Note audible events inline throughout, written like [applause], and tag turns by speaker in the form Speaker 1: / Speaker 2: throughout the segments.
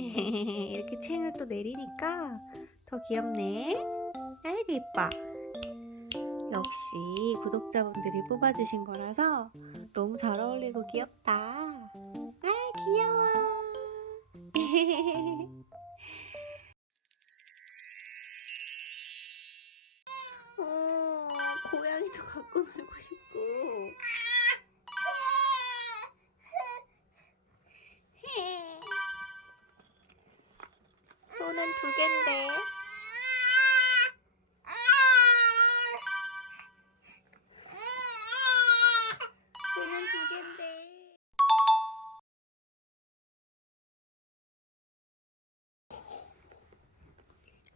Speaker 1: [laughs] 이렇게 챙을 또 내리니까 더 귀엽네. 아이고 이뻐. 역시 구독자분들이 뽑아주신 거라서 너무 잘 어울리고 귀엽다. 아 귀여워. [laughs] 어, 고양이도 갖고 놀고 싶고.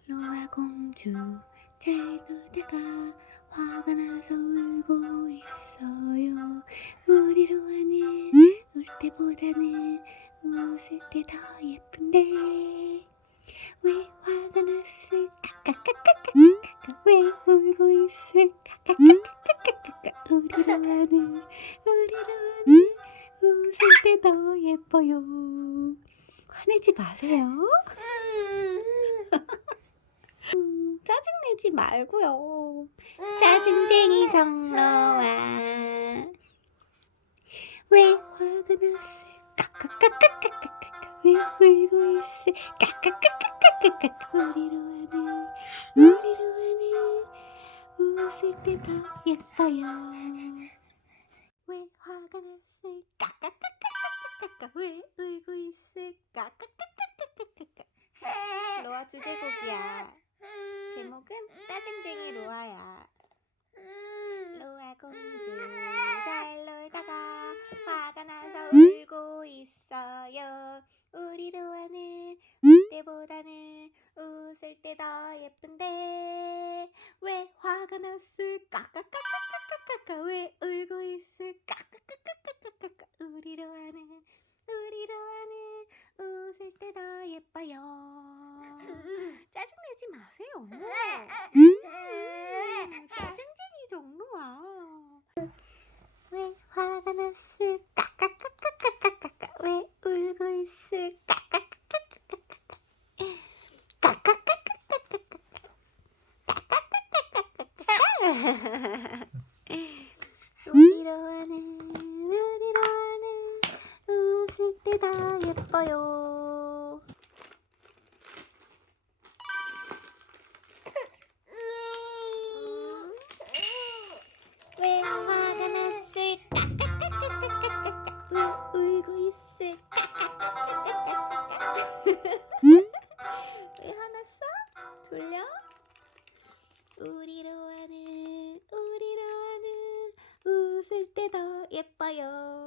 Speaker 1: 로아 공주 잘 놀다가 화가 나서 울고 있어요. 우리 로아는 울 때보다는 웃을 때 더 예쁜데 왜 화가 났을까 까까까까까까 왜 울고 있을까 까까까까까까 우리 로아는 우리 로아는 웃을 때 더 예뻐요. 화내지 마세요. 음, 짜증내지 말고요. 짜증쟁이 정로아 왜 화가 났을까 까까까까까까 왜 울고 있을까 까까까까까까 우리로 하는 우리로 하는 웃을 때 더 예뻐요. 왜 화가 났을까 까까까까까까 왜 울고 있을까 까까까까까까 로아 주제곡이야 제목은 짜증쟁이 로아야. 로아 공주 잘 놀다가 화가 나서 울고 있어요. 우리 로아는 울 때보다는 웃을 때 더 예쁜데 왜 화가 났을까? 까까까까까까 왜 울 마세요. 음, 짜증쟁이 정로아 왜 화가 났을까 까까까까까까 왜 울고 있을까 까까까까까까 우리로 하는 우리로 하는 웃을 때 다 예뻐요 왜 화났어? 졸려? 우리로 하는 우리로 하는 웃을 때 더 예뻐요